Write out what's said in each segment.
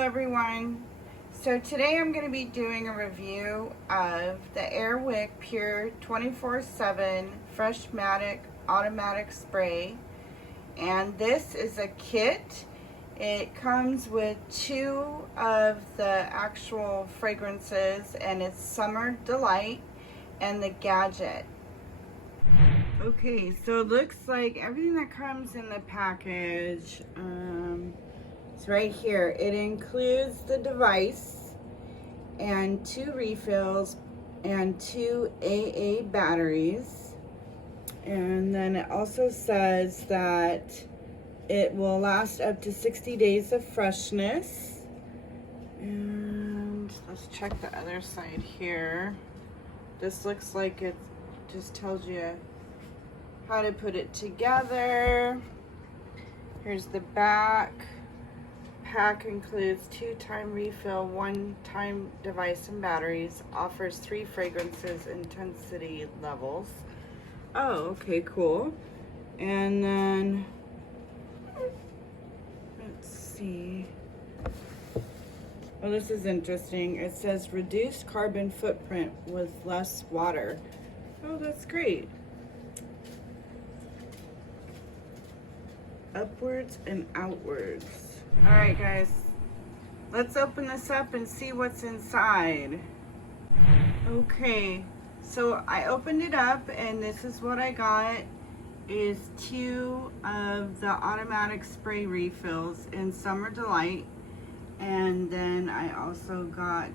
everyone. So today I'm going to be doing a review of the AIRWICK Pure 24/7 Freshmatic automatic spray, and this is a kit. It comes with 2 of the actual fragrances, and it's Summer Delight and the Gadget. Okay, so it looks like everything that comes in the package, it's right here. It includes the device and 2 refills and 2 AA batteries. And then it also says that it will last up to 60 days of freshness. And let's check the other side here. This looks like it just tells you how to put it together. Here's the back. Pack includes 2-time refill, 1-time device and batteries. Offers 3 fragrances intensity levels. Oh, okay, cool. And then let's see. Oh, this is interesting. It says reduced carbon footprint with less water. Oh, that's great. Upwards and outwards. All right, guys, let's open this up and see what's inside. Okay, so I opened it up and this is what I got. Is 2 of the automatic spray refills in Summer Delight, and then I also got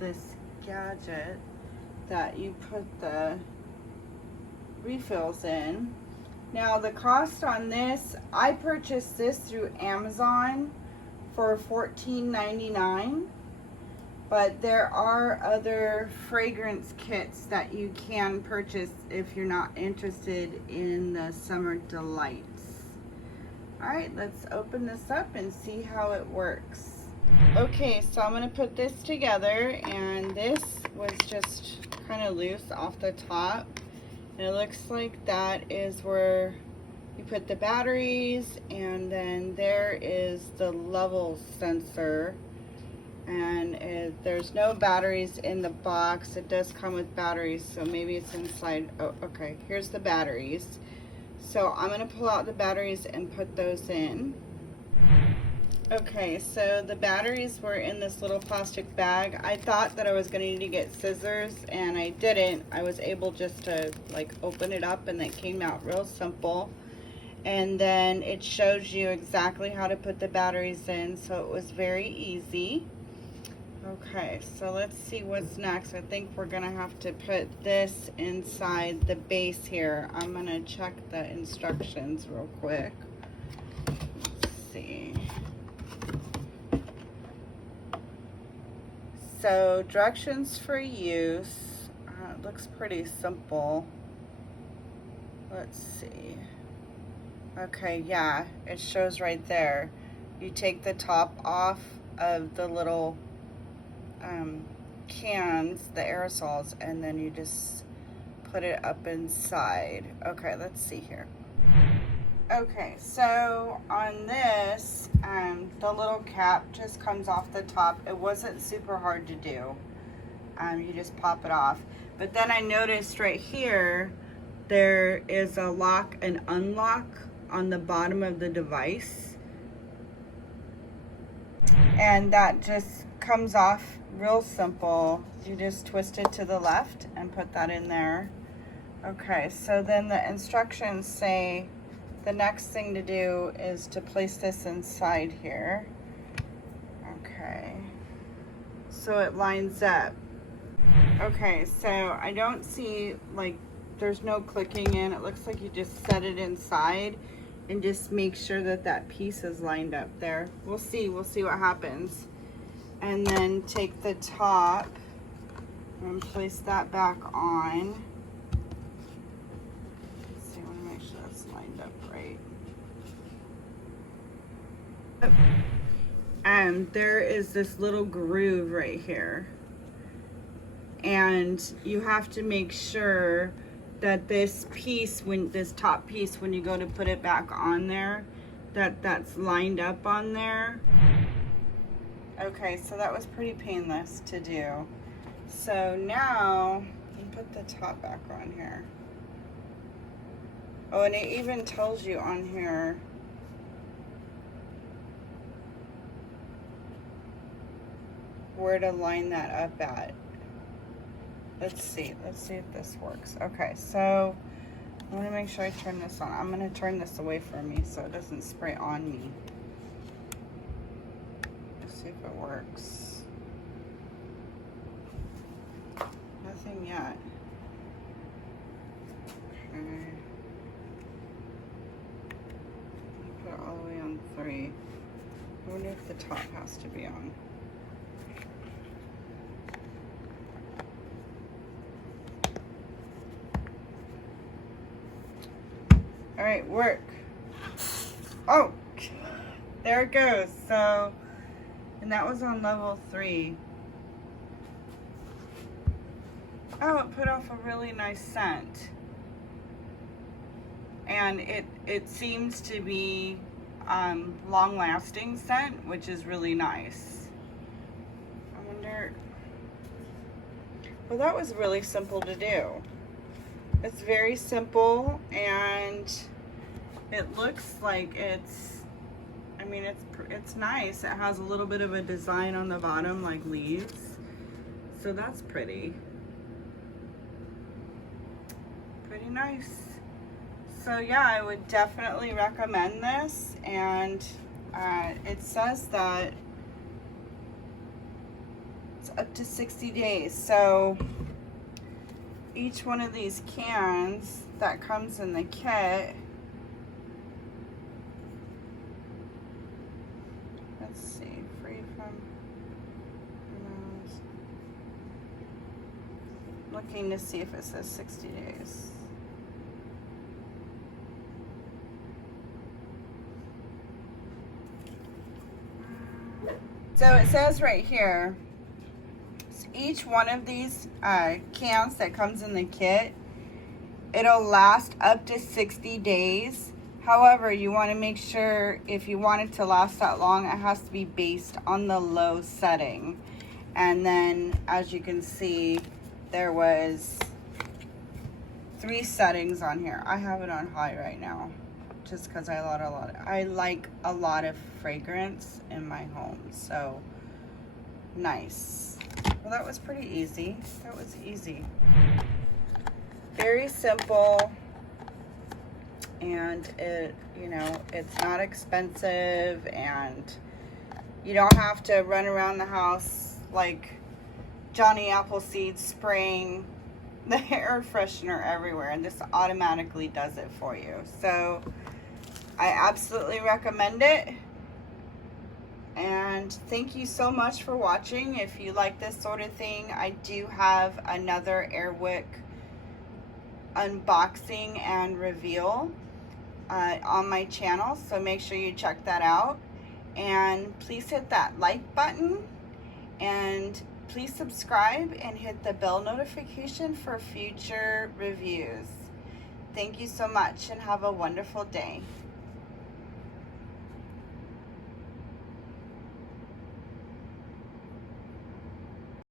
this gadget that you put the refills in. Now the cost on this, I purchased this through Amazon for $14.99, but there are other fragrance kits that you can purchase if you're not interested in the Summer Delights. All right, let's open this up and see how it works. Okay, so I'm gonna put this together, and this was just kind of loose off the top. And it looks like that is where you put the batteries, and then there is the level sensor. And there's no batteries in the box. It does come with batteries, so maybe it's inside. Oh, okay, here's the batteries. So I'm gonna pull out the batteries and put those in. Okay, so the batteries were in this little plastic bag. I thought that I was gonna need to get scissors, and I didn't. I was able just to like open it up, and it came out real simple. And then it shows you exactly how to put the batteries in, so it was very easy. Okay, so let's see what's next. I think we're gonna have to put this inside the base here. I'm gonna check the instructions real quick. Let's see. So directions for use, it looks pretty simple. Let's see. Okay, yeah, it shows right there. You take the top off of the little cans, the aerosols, and then you just put it up inside. Okay, let's see here. Okay, so on this, the little cap just comes off the top. It wasn't super hard to do. You just pop it off. But then I noticed right here, there is a lock and unlock on the bottom of the device. And that just comes off real simple. You just twist it to the left and put that in there. Okay, so then the instructions say the next thing to do is to place this inside here. Okay, so it lines up. Okay, so I don't see, like, there's no clicking in. It looks like you just set it inside and just make sure that that piece is lined up there. We'll see what happens. And then take the top and place that back on. Let's see, I want to make sure that's lined up right. And there is this little groove right here. And you have to make sure that this piece, this top piece, when you go to put it back on there, that's lined up on there. Okay, so that was pretty painless to do. So now, let me put the top back on here. Oh, and it even tells you on here where to line that up at. Let's see if this works. Okay, so I want to make sure I turn this on. I'm going to turn this away from me so it doesn't spray on me. Let's see if it works. Nothing yet. Okay. Put it all the way on 3. I wonder if the top has to be on. All right, work. Oh, there it goes. So, and that was on level 3. Oh, it put off a really nice scent. And it seems to be long-lasting scent, which is really nice. I wonder, well, that was really simple to do. It's very simple, and it looks like it's, I mean, it's nice. It has a little bit of a design on the bottom, like leaves. So that's pretty nice. So yeah, I would definitely recommend this. And it says that it's up to 60 days. So each one of these cans that comes in the kit, let's see, free from, looking to see if it says 60 days. So it says right here, each one of these cans that comes in the kit, it'll last up to 60 days. However, you want to make sure if you want it to last that long, it has to be based on the low setting. And then, as you can see, there was 3 settings on here. I have it on high right now, just because I like a lot of fragrance in my home. So nice. Well, that was pretty easy. That was easy. Very simple, and it, you know, it's not expensive, and you don't have to run around the house like Johnny Appleseed spraying the air freshener everywhere, and this automatically does it for you. So I absolutely recommend it. And thank you so much for watching. If you like this sort of thing, I do have another AIRWICK unboxing and reveal on my channel, so make sure you check that out. And please hit that like button, and please subscribe and hit the bell notification for future reviews. Thank you so much, and have a wonderful day.